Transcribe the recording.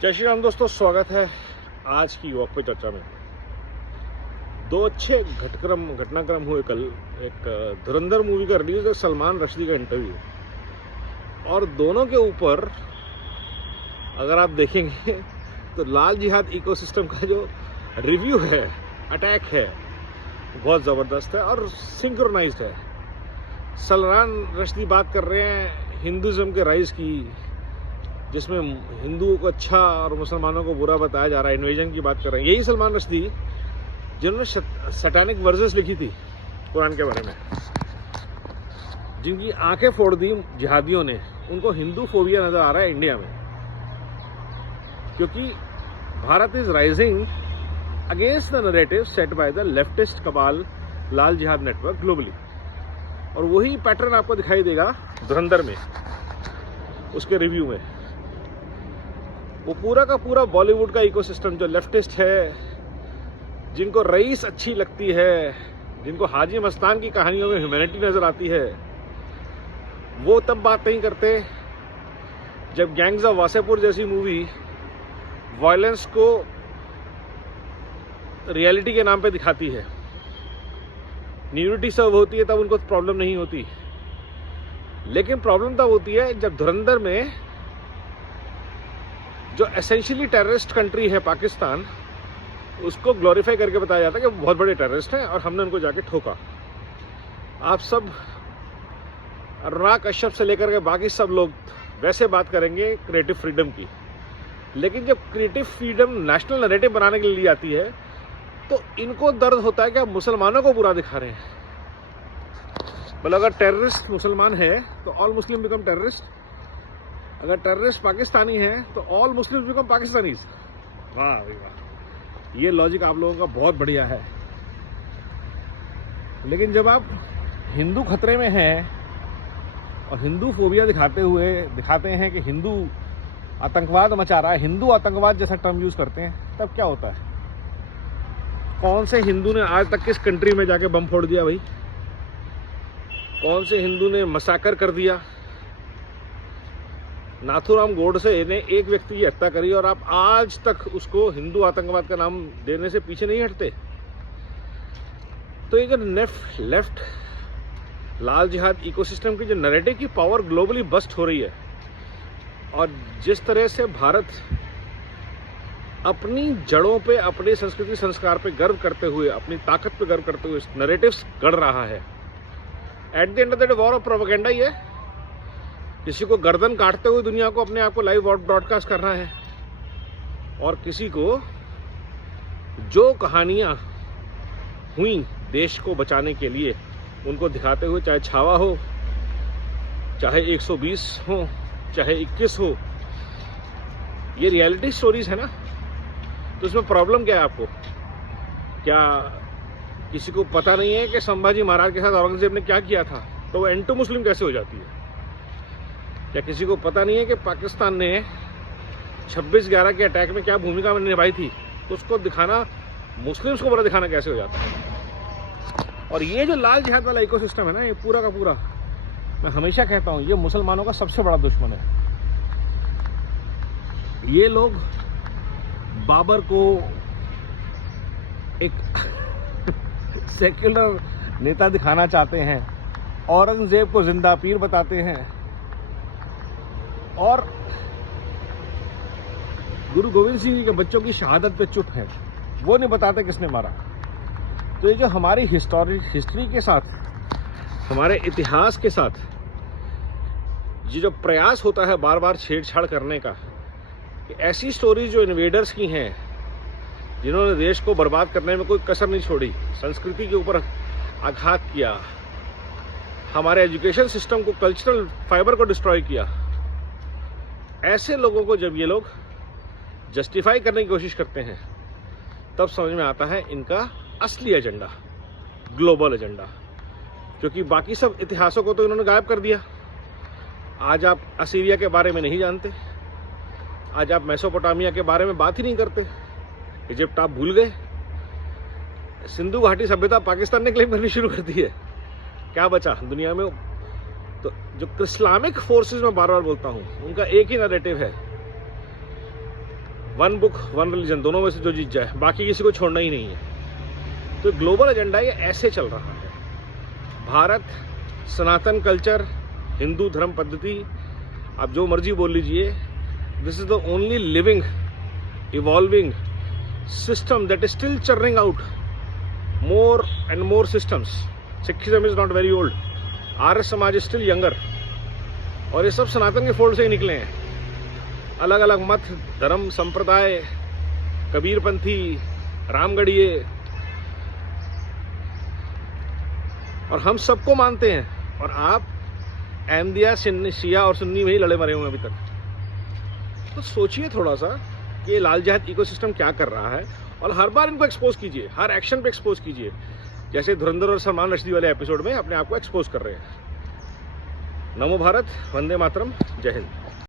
जय श्री राम दोस्तों, स्वागत है आज की वॉक पे चर्चा में। दो अच्छे घटनाक्रम हुए कल। एक धुरंधर मूवी का रिलीज और सलमान रश्दी का इंटरव्यू, और दोनों के ऊपर अगर आप देखेंगे तो लाल जिहाद इकोसिस्टम का जो रिव्यू है, अटैक है, बहुत ज़बरदस्त है और सिंक्रोनाइज्ड है। सलमान रश्दी बात कर रहे हैं हिंदुज़म के राइज की, जिसमें हिंदुओं को अच्छा और मुसलमानों को बुरा बताया जा रहा है, इन्वेजन की बात कर रहे हैं। यही सलमान रश्दी जिन्होंने सैटानिक वर्सेस लिखी थी कुरान के बारे में, जिनकी आंखें फोड़ दी जिहादियों ने, उनको हिंदू फोबिया नजर आ रहा है इंडिया में, क्योंकि Bharat is rising against the narrative set by the leftist cabal लाल जिहाद नेटवर्क ग्लोबली। और वही पैटर्न आपको दिखाई देगा धुरंधर में, उसके रिव्यू में। वो पूरा का पूरा बॉलीवुड का इकोसिस्टम जो लेफ्टिस्ट है, जिनको रईस अच्छी लगती है, जिनको हाजी मस्तान की कहानियों में ह्यूमैनिटी नजर आती है, वो तब बात नहीं करते जब गैंग्स ऑफ वासेपुर जैसी मूवी वायलेंस को रियलिटी के नाम पे दिखाती है। न्यूडिटी सर्व होती है तब उनको प्रॉब्लम नहीं होती, लेकिन प्रॉब्लम तब होती है जब धुरंधर में जो एसेंशियली टेररिस्ट कंट्री है पाकिस्तान, उसको ग्लोरीफाई करके बताया जाता है कि वो बहुत बड़े टेररिस्ट हैं और हमने उनको जाके ठोका। आप सब अनुराग कश्यप से लेकर के बाकी सब लोग वैसे बात करेंगे क्रिएटिव फ्रीडम की, लेकिन जब क्रिएटिव फ्रीडम नेशनल नैरेटिव बनाने के लिए ली आती है तो इनको दर्द होता है कि आप मुसलमानों को बुरा दिखा रहे हैं। मतलब अगर टेररिस्ट मुसलमान है तो ऑल मुस्लिम बिकम टेररिस्ट, अगर टेररिस्ट पाकिस्तानी है तो ऑल मुस्लिम बिकम पाकिस्तानीज। वाह भाई वाह, ये लॉजिक आप लोगों का बहुत बढ़िया है। लेकिन जब आप हिंदू खतरे में हैं और हिंदू फोबिया दिखाते हैं कि हिंदू आतंकवाद मचा रहा है, हिंदू आतंकवाद जैसा टर्म यूज करते हैं, तब क्या होता है? कौन से हिंदू ने आज तक किस कंट्री में जाके बम फोड़ दिया भाई? कौन से हिंदू ने मसाकर कर दिया? नाथूराम गोडसे ने एक व्यक्ति की हत्या करी और आप आज तक उसको हिंदू आतंकवाद का नाम देने से पीछे नहीं हटते। तो ये जो लेफ्ट लाल जिहाद इकोसिस्टम की जो नैरेटिव की पावर ग्लोबली बस्ट हो रही है, और जिस तरह से भारत अपनी जड़ों पे, अपनी संस्कृति संस्कार पे गर्व करते हुए, अपनी ताकत पे गर्व करते हुए नैरेटिव्स गढ़ रहा है, at the end of the day war of propaganda ही है। किसी को गर्दन काटते हुए दुनिया को अपने आप को लाइव ब्रॉडकास्ट करना है, और किसी को जो कहानियां हुई देश को बचाने के लिए उनको दिखाते हुए, चाहे छावा हो, चाहे 120 हो, चाहे 21 हो, ये रियलिटी स्टोरीज है ना। तो इसमें प्रॉब्लम क्या है आपको? क्या किसी को पता नहीं है कि संभाजी महाराज के साथ औरंगजेब ने क्या किया था, तो वो एंटो मुस्लिम कैसे हो जाती है? क्या किसी को पता नहीं है कि पाकिस्तान ने 26/11 के अटैक में क्या भूमिका निभाई थी, तो उसको दिखाना, मुस्लिम्स को बड़ा दिखाना कैसे हो जाता है? और ये जो लाल जिहाद वाला इकोसिस्टम है ना, ये पूरा का पूरा, मैं हमेशा कहता हूँ, ये मुसलमानों का सबसे बड़ा दुश्मन है। ये लोग बाबर को एक सेक्युलर नेता दिखाना चाहते हैं, औरंगजेब को जिंदा पीर बताते हैं, और गुरु गोविंद सिंह जी के बच्चों की शहादत पे चुप है, वो नहीं बताते किसने मारा। तो ये जो हमारी हिस्ट्री के साथ, हमारे इतिहास के साथ ये जो प्रयास होता है बार बार छेड़छाड़ करने का, कि ऐसी स्टोरीज जो इन्वेडर्स की हैं, जिन्होंने देश को बर्बाद करने में कोई कसर नहीं छोड़ी, संस्कृति के ऊपर आघात किया, हमारे एजुकेशन सिस्टम को, कल्चरल फाइबर को डिस्ट्रॉय किया, ऐसे लोगों को जब ये लोग जस्टिफाई करने की कोशिश करते हैं, तब समझ में आता है इनका असली एजेंडा, ग्लोबल एजेंडा। क्योंकि बाकी सब इतिहासों को तो इन्होंने गायब कर दिया। आज आप असीरिया के बारे में नहीं जानते, आज आप मेसोपोटामिया के बारे में बात ही नहीं करते, इजिप्ट आप भूल गए, सिंधु घाटी सभ्यता पाकिस्तान ने क्लेम करनी शुरू कर दी है। क्या बचा दुनिया में? तो जो इस्लामिक फोर्सेस में बार बार बोलता हूं, उनका एक ही नैरेटिव है वन बुक वन रिलीजन, दोनों में से जो जीत जाए, बाकी किसी को छोड़ना ही नहीं है। तो ग्लोबल एजेंडा ये ऐसे चल रहा है। भारत, सनातन कल्चर, हिंदू धर्म पद्धति, आप जो मर्जी बोल लीजिए, this is the only living evolving system that is still churning out more and more systems. Sikhism is not very old. Arya Samaj is still younger. और ये सब सनातन के फोल्ड से ही निकले हैं। अलग अलग मत, धर्म, संप्रदाय, कबीरपंथी, रामगढ़िए, और हम सबको मानते हैं। और आप अहमदिया, शिया और सुन्नी में ही लड़े मरे हुए अभी तक। तो सोचिए थोड़ा सा ये लाल जहाज इकोसिस्टम क्या कर रहा है, और हर बार इनको एक्सपोज कीजिए, हर एक्शन पे एक्सपोज कीजिए, जैसे धुरंधर और सलमान रश्दी वाले एपिसोड में अपने आप को एक्सपोज कर रहे हैं। नमो भारत, वंदे मातरम, जय हिंद।